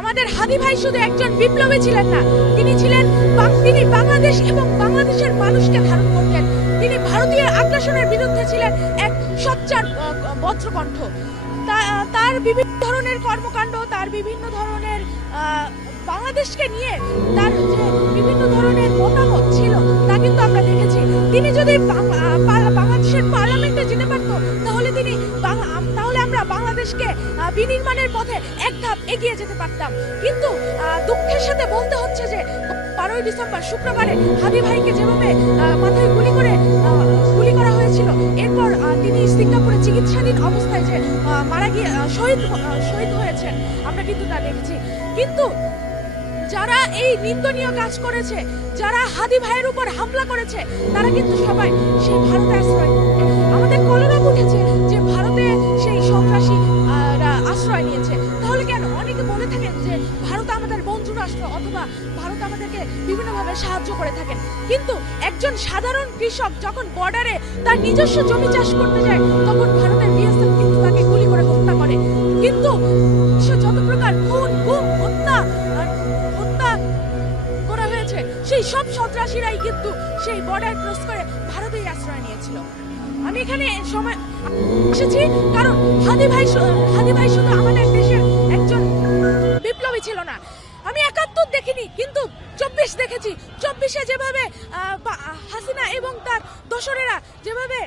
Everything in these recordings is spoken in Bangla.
আমাদের হাদি ভাই শুধু একজন বিপ্লবী ছিলেন না, তিনি ছিলেন তিনি বাংলাদেশ এবং বাংলাদেশের মানুষকে ধারণ করতেন। তিনি ভারতীয় আগ্রাসনের বিরুদ্ধে ছিলেন এক সোচ্চার বজ্রকণ্ঠ। তার বিভিন্ন ধরনের কর্মকাণ্ড, তার বিভিন্ন ধরনের বাংলাদেশকে নিয়ে তার যে বিভিন্ন ধরনের মতামত ছিল তা কিন্তু আমরা দেখেছি। তিনি যদি বাংলাদেশের পার্লামেন্টে যেতে পারত তাহলে আমরা বাংলাদেশকে বিনির্মাণের পথে এক ধাপ এগিয়ে যেতে পারতাম। কিন্তু দুঃখের সাথে বলতে হচ্ছে যে 12ই ডিসেম্বর শুক্রবারে হাদি ভাইকে যেভাবে মাথায় গুলি করা হয়েছিল, এরপর তিনি সিঙ্গাপুরে চিকিৎসাধীন অবস্থায় যে মারা গিয়ে শহীদ হয়েছেন, আমরা কিন্তু তা দেখেছি। কিন্তু যারা এই নিন্দনীয় কাজ করেছে, যারা হাদি ভাইয়ের উপর হামলা করেছে, তারা কিন্তু সবাই সেই ভারতে আশ্রয় নিয়েছে। আমাদের কলরব উঠেছে যে ভারতে সেই সন্ত্রাসী আশ্রয় নিয়েছে। তাহলে কেন? অনেকে বলে থাকেন যে ভারত আমাদের বন্ধু রাষ্ট্র, অথবা ভারত আমাদেরকে বিভিন্নভাবে সাহায্য করে থাকেন। কিন্তু একজন সাধারণ কৃষক যখন বর্ডারে তার নিজস্ব জমি চাষ করতে যায়, তখন ভারতের বিএসএফ কিন্তু তাকে গুলি করে হত্যা করে। কিন্তু যত প্রকার খুন, গুম, হত্যা করা হয়েছে, সেই সব সন্ত্রাসীরাই কিন্তু সেই বর্ডার ক্রস করে ভারতেই আশ্রয় নিয়েছিল। আমি এখানে সময় এসেছি কারণ হাদি ভাই শুধু আমাদের দেশের একজন বিপ্লবী ছিল না। আমি 71 দেখিনি, কিন্তু 24 দেখেছি। 24-এ যেভাবে হাসিনা এবং তার দোসরেরা যেভাবে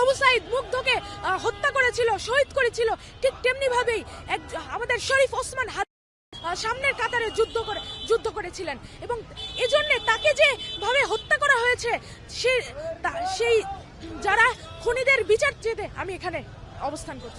আবু সাইদ মুগ্ধকে হত্যা করেছিল, শহীদ করেছিল, ঠিক তেমনি ভাবেই আমাদের শরীফ ওসমান সামনের কাতারে যুদ্ধ করেছিলেন। এবং এজন্য তাকে যে ভাবে হত্যা করা হয়েছে, সেই যারা খুনিদের বিচার চেতে আমি এখানে অবস্থান করছি।